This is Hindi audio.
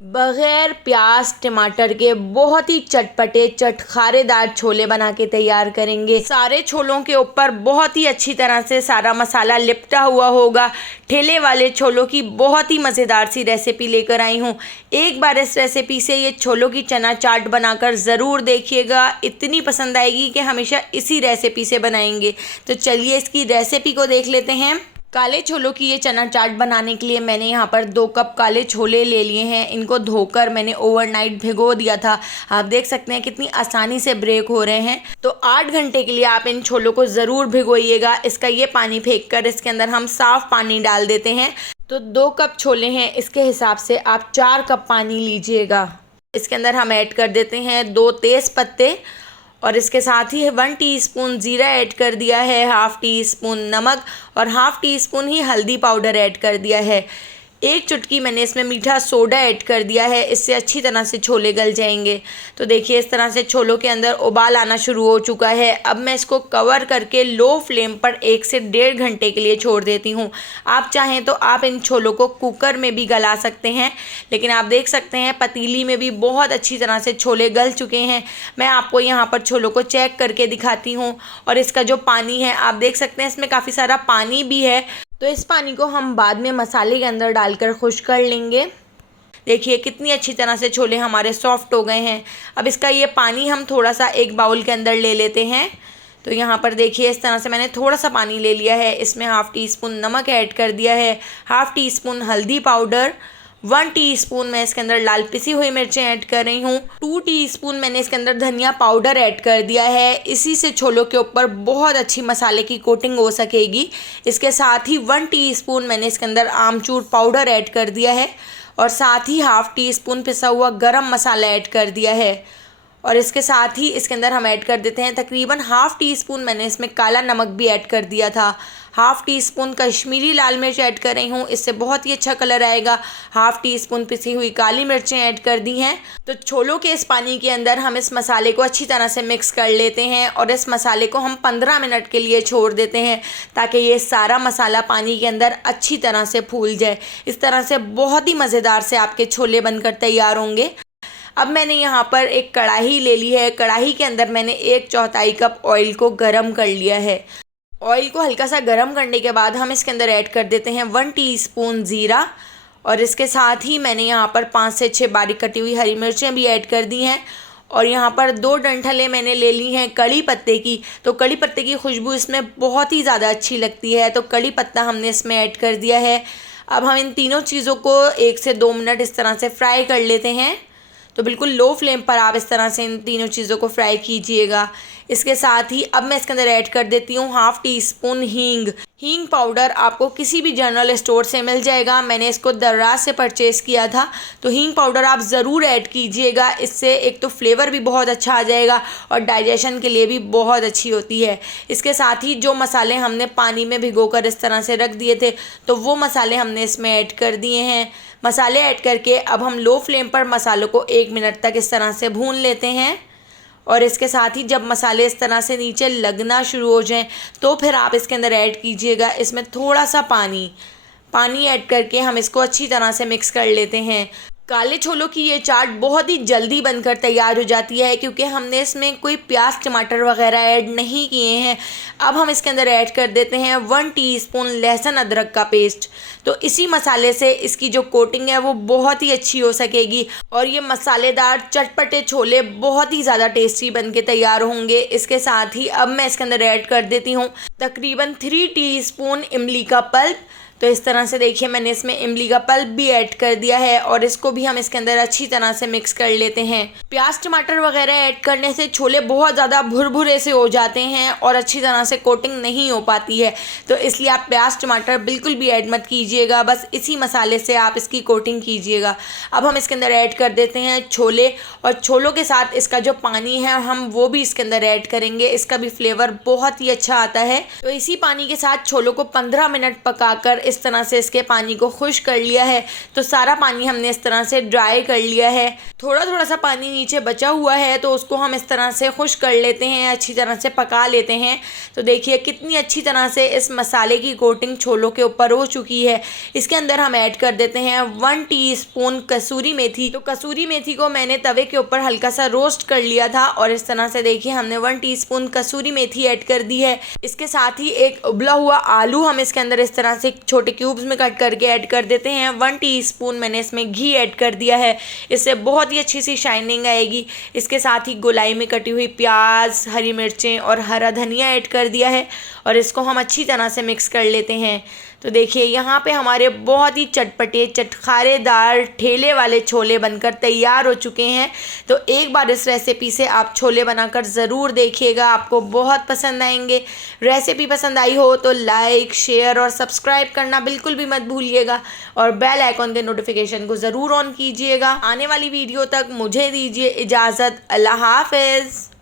बगैर प्याज टमाटर के बहुत ही चटपटे चटखारेदार छोले बना के तैयार करेंगे। सारे छोलों के ऊपर बहुत ही अच्छी तरह से सारा मसाला लिपटा हुआ होगा। ठेले वाले छोलों की बहुत ही मज़ेदार सी रेसिपी लेकर आई हूँ। एक बार इस रेसिपी से ये छोलों की चना चाट बनाकर ज़रूर देखिएगा, इतनी पसंद आएगी कि हमेशा इसी रेसिपी से बनाएंगे। तो चलिए इसकी रेसिपी को देख लेते हैं। काले छोलों की ये चना चाट बनाने के लिए मैंने यहाँ पर 2 कप काले छोले ले लिए हैं। इनको धोकर मैंने ओवरनाइट भिगो दिया था। आप देख सकते हैं कितनी आसानी से ब्रेक हो रहे हैं। तो 8 घंटे के लिए आप इन छोलों को ज़रूर भिगोइएगा। इसका ये पानी फेंक कर इसके अंदर हम साफ़ पानी डाल देते हैं। तो 2 कप छोले हैं, इसके हिसाब से आप 4 कप पानी लीजिएगा। इसके अंदर हम ऐड कर देते हैं 2 तेज़ पत्ते और इसके साथ ही 1 टीस्पून ज़ीरा ऐड कर दिया है, हाफ़ टी स्पून नमक और हाफ़ टी स्पून ही हल्दी पाउडर ऐड कर दिया है। 1 चुटकी मैंने इसमें मीठा सोडा ऐड कर दिया है, इससे अच्छी तरह से छोले गल जाएंगे। तो देखिए इस तरह से छोलों के अंदर उबाल आना शुरू हो चुका है। अब मैं इसको कवर करके लो फ्लेम पर 1 से 1.5 घंटे के लिए छोड़ देती हूँ। आप चाहें तो आप इन छोलों को कुकर में भी गला सकते हैं, लेकिन आप देख सकते हैं पतीली में भी बहुत अच्छी तरह से छोले गल चुके हैं। मैं आपको यहाँ पर छोलों को चेक करके दिखाती हूँ। और इसका जो पानी है आप देख सकते हैं इसमें काफ़ी सारा पानी भी है। तो इस पानी को हम बाद में मसाले के अंदर डालकर खुश कर लेंगे। देखिए कितनी अच्छी तरह से छोले हमारे सॉफ्ट हो गए हैं। अब इसका ये पानी हम थोड़ा सा एक बाउल के अंदर ले लेते हैं। तो यहाँ पर देखिए इस तरह से मैंने थोड़ा सा पानी ले लिया है। इसमें हाफ़ टी स्पून नमक ऐड कर दिया है, हाफ़ टी स्पून हल्दी पाउडर, 1 टीस्पून मैं इसके अंदर लाल पिसी हुई मिर्चें ऐड कर रही हूँ, 2 टीस्पून मैंने इसके अंदर धनिया पाउडर ऐड कर दिया है। इसी से छोलों के ऊपर बहुत अच्छी मसाले की कोटिंग हो सकेगी। इसके साथ ही 1 टीस्पून मैंने इसके अंदर आमचूर पाउडर ऐड कर दिया है और साथ ही हाफ़ टी स्पून पिसा हुआ गरम मसाला ऐड कर दिया है। और इसके साथ ही इसके अंदर हम ऐड कर देते हैं तकरीबन हाफ़ टी स्पून मैंने इसमें काला नमक भी ऐड कर दिया था, हाफ़ टी स्पून कश्मीरी लाल मिर्च ऐड कर रही हूँ, इससे बहुत ही अच्छा कलर आएगा। हाफ़ टी स्पून पिसी हुई काली मिर्चें ऐड कर दी हैं। तो छोलों के इस पानी के अंदर हम इस मसाले को अच्छी तरह से मिक्स कर लेते हैं और इस मसाले को हम 15 मिनट के लिए छोड़ देते हैं ताकि ये सारा मसाला पानी के अंदर अच्छी तरह से फूल जाए। इस तरह से बहुत ही मज़ेदार से आपके छोले बनकर तैयार होंगे। अब मैंने यहाँ पर एक कढ़ाई ले ली है। कढ़ाई के अंदर मैंने 1/4 कप ऑयल को गरम कर लिया है। ऑयल को हल्का सा गरम करने के बाद हम इसके अंदर ऐड कर देते हैं 1 टीस्पून ज़ीरा और इसके साथ ही मैंने यहाँ पर 5 से 6 बारीक कटी हुई हरी मिर्चें भी ऐड कर दी हैं। और यहाँ पर 2 डंठलें मैंने ले ली हैं कड़ी पत्ते की। तो कड़ी पत्ते की खुशबू इसमें बहुत ही ज़्यादा अच्छी लगती है, तो कड़ी पत्ता हमने इसमें ऐड कर दिया है। अब हम इन तीनों चीज़ों को 1 से 2 मिनट इस तरह से फ्राई कर लेते हैं। तो बिल्कुल लो फ्लेम पर आप इस तरह से इन तीनों चीज़ों को फ्राई कीजिएगा। इसके साथ ही अब मैं इसके अंदर ऐड कर देती हूँ हाफ़ टी स्पून हींग। हींग पाउडर आपको किसी भी जनरल स्टोर से मिल जाएगा, मैंने इसको दर्राज़ से परचेज़ किया था। तो हींग पाउडर आप ज़रूर ऐड कीजिएगा, इससे एक तो फ्लेवर भी बहुत अच्छा आ जाएगा और डाइजेशन के लिए भी बहुत अच्छी होती है। इसके साथ ही जो मसाले हमने पानी में भिगोकर इस तरह से रख दिए थे, तो वो मसाले हमने इसमें ऐड कर दिए हैं। मसाले ऐड करके अब हम लो फ्लेम पर मसालों को 1 मिनट तक इस तरह से भून लेते हैं। और इसके साथ ही जब मसाले इस तरह से नीचे लगना शुरू हो जाएं तो फिर आप इसके अंदर ऐड कीजिएगा इसमें थोड़ा सा पानी ऐड करके हम इसको अच्छी तरह से मिक्स कर लेते हैं। काले छोलों की ये चाट बहुत ही जल्दी बनकर तैयार हो जाती है क्योंकि हमने इसमें कोई प्याज टमाटर वगैरह ऐड नहीं किए हैं। अब हम इसके अंदर ऐड कर देते हैं 1 टीस्पून लहसुन अदरक का पेस्ट। तो इसी मसाले से इसकी जो कोटिंग है वो बहुत ही अच्छी हो सकेगी और ये मसालेदार चटपटे छोले बहुत ही ज़्यादा टेस्टी बन के तैयार होंगे। इसके साथ ही अब मैं इसके अंदर ऐड कर देती हूँ तकरीबन 3 टीस्पून इमली का पल्प। तो इस तरह से देखिए मैंने इसमें इमली का पल्प भी ऐड कर दिया है और इसको भी हम इसके अंदर अच्छी तरह से मिक्स कर लेते हैं। प्याज टमाटर वगैरह ऐड करने से छोले बहुत ज़्यादा भुरभुरे से हो जाते हैं और अच्छी तरह से कोटिंग नहीं हो पाती है, तो इसलिए आप प्याज टमाटर बिल्कुल भी ऐड मत कीजिएगा, बस इसी मसाले से आप इसकी कोटिंग कीजिएगा। अब हम इसके अंदर ऐड कर देते हैं छोले और छोलों के साथ इसका जो पानी है हम वो भी इसके अंदर ऐड करेंगे, इसका भी फ्लेवर बहुत ही अच्छा आता है। तो इसी पानी के साथ छोलों को 15 मिनट पकाकर इस तरह से इसके पानी को खुश कर लिया है। तो सारा पानी हमने इस तरह से ड्राई कर लिया है। थोड़ा थोड़ा सा पानी नीचे बचा हुआ है तो उसको हम इस तरह से खुश कर लेते हैं, अच्छी तरह से पका लेते हैं। तो देखिए कितनी अच्छी तरह से इस मसाले की कोटिंग छोलों के ऊपर हो चुकी है। इसके अंदर हम ऐड कर देते हैं 1 टीस्पून कसूरी मेथी। तो कसूरी मेथी को मैंने तवे के ऊपर हल्का सा रोस्ट कर लिया था और इस तरह से देखिए हमने 1 टीस्पून कसूरी मेथी ऐड कर दी है। इसके साथ ही एक उबला हुआ आलू हम इसके अंदर इस तरह से छोटे क्यूब्स में कट करके ऐड कर देते हैं। 1 टीस्पून मैंने इसमें घी ऐड कर दिया है, इससे बहुत ही अच्छी सी शाइनिंग आएगी। इसके साथ ही गोलाई में कटी हुई प्याज, हरी मिर्चें और हरा धनिया ऐड कर दिया है और इसको हम अच्छी तरह से मिक्स कर लेते हैं। तो देखिए यहाँ पे हमारे बहुत ही चटपटे चटखारेदार ठेले वाले छोले बनकर तैयार हो चुके हैं। तो एक बार इस रेसिपी से आप छोले बनाकर ज़रूर देखिएगा, आपको बहुत पसंद आएंगे। रेसिपी पसंद आई हो तो लाइक, शेयर और सब्सक्राइब करना बिल्कुल भी मत भूलिएगा और बेल आइकॉन के नोटिफिकेशन को ज़रूर ऑन कीजिएगा। आने वाली वीडियो तक मुझे दीजिए इजाज़त। अल्लाह हाफ़िज़।